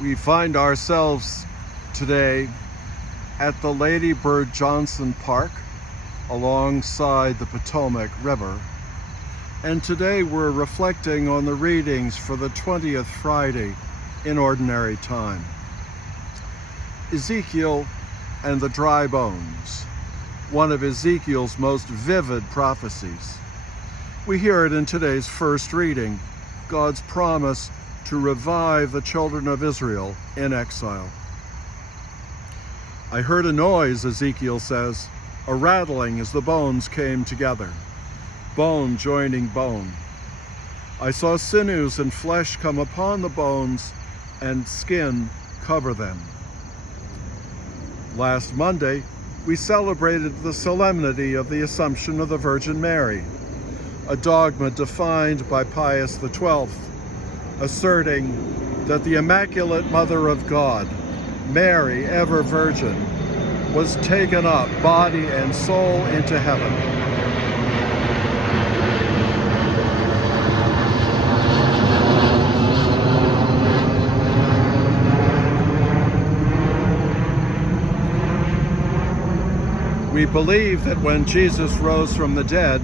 We find ourselves today at the Lady Bird Johnson Park alongside the Potomac River. And today we're reflecting on the readings for the 20th Friday in Ordinary Time. Ezekiel and the dry bones, one of Ezekiel's most vivid prophecies. We hear it in today's first reading, God's promise to revive the children of Israel in exile. I heard a noise, Ezekiel says, a rattling as the bones came together, bone joining bone. I saw sinews and flesh come upon the bones and skin cover them. Last Monday, we celebrated the solemnity of the Assumption of the Virgin Mary, a dogma defined by Pius XII, asserting that the Immaculate Mother of God, Mary, ever Virgin, was taken up, body and soul, into heaven. We believe that when Jesus rose from the dead,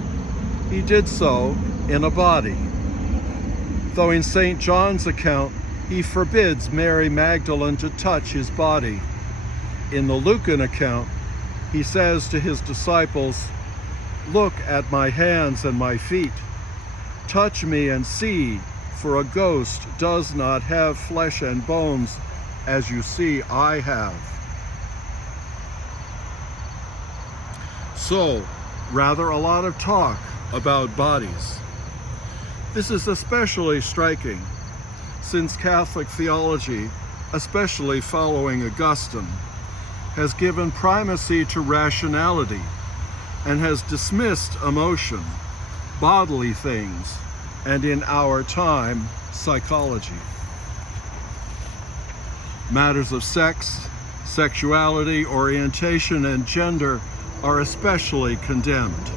he did so in a body. Though in St. John's account, he forbids Mary Magdalene to touch his body. In the Lucan account, he says to his disciples, "Look at my hands and my feet. Touch me and see, for a ghost does not have flesh and bones, as you see I have." So, rather a lot of talk about bodies. This is especially striking since Catholic theology, especially following Augustine, has given primacy to rationality and has dismissed emotion, bodily things, and in our time, psychology. Matters of sex, sexuality, orientation, and gender are especially condemned.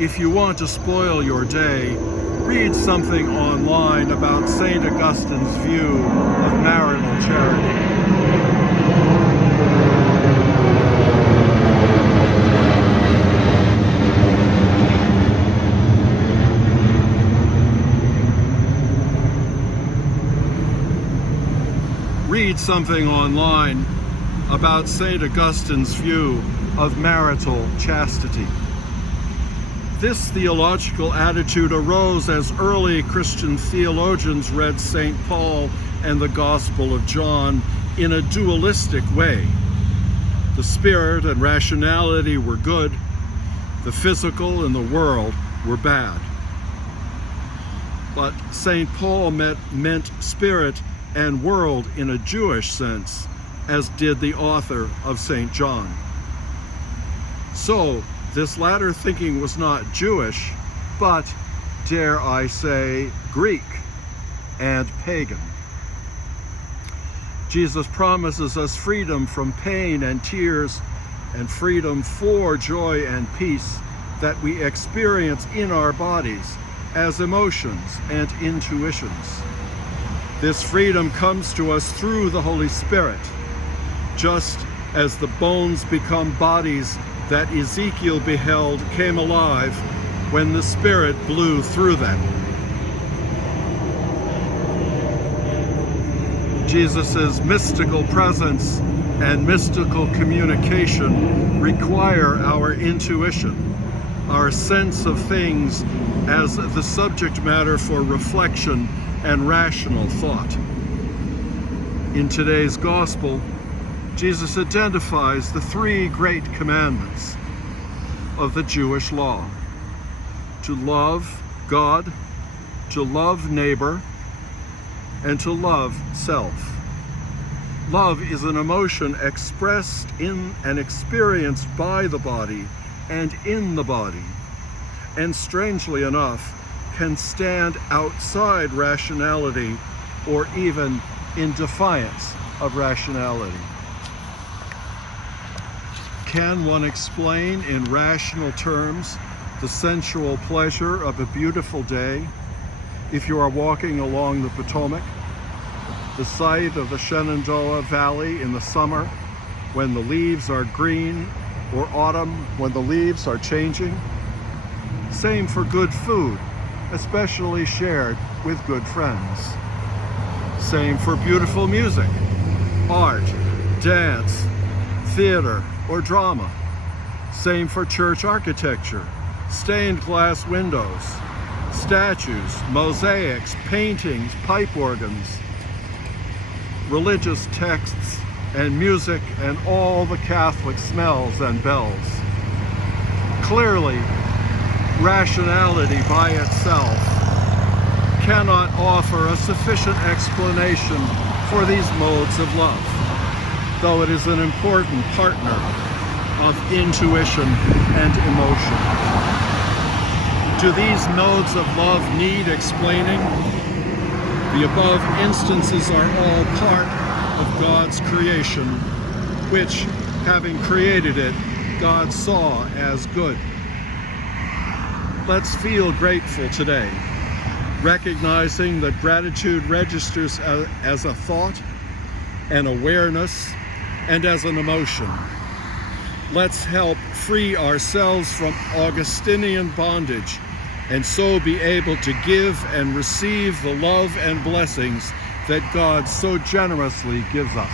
If you want to spoil your day, read something online about St. Augustine's view of marital charity. Read something online about St. Augustine's view of marital chastity. This theological attitude arose as early Christian theologians read St. Paul and the Gospel of John in a dualistic way. The spirit and rationality were good, the physical and the world were bad. But St. Paul meant spirit and world in a Jewish sense, as did the author of St. John. So, this latter thinking was not Jewish, but, dare I say, Greek and pagan. Jesus promises us freedom from pain and tears and freedom for joy and peace that we experience in our bodies as emotions and intuitions. This freedom comes to us through the Holy Spirit, just as the bones become bodies that Ezekiel beheld came alive when the Spirit blew through them. Jesus' mystical presence and mystical communication require our intuition, our sense of things as the subject matter for reflection and rational thought. In today's Gospel, Jesus identifies the three great commandments of the Jewish law: to love God, to love neighbor, and to love self. Love is an emotion expressed in and experienced by the body and in the body, and strangely enough, can stand outside rationality or even in defiance of rationality. Can one explain in rational terms the sensual pleasure of a beautiful day if you are walking along the Potomac? the sight of the Shenandoah Valley in the summer when the leaves are green, or autumn when the leaves are changing. Same for good food, especially shared with good friends. Same for beautiful music, art, dance, theater, or drama. Same for church architecture, stained glass windows, statues, mosaics, paintings, pipe organs, religious texts, and music, and all the Catholic smells and bells. Clearly, rationality by itself cannot offer a sufficient explanation for these modes of love, though it is an important partner of intuition and emotion. Do these modes of love need explaining? The above instances are all part of God's creation, which, having created it, God saw as good. Let's feel grateful today, recognizing that gratitude registers as a thought, an awareness, and as an emotion. Let's help free ourselves from Augustinian bondage and so be able to give and receive the love and blessings that God so generously gives us.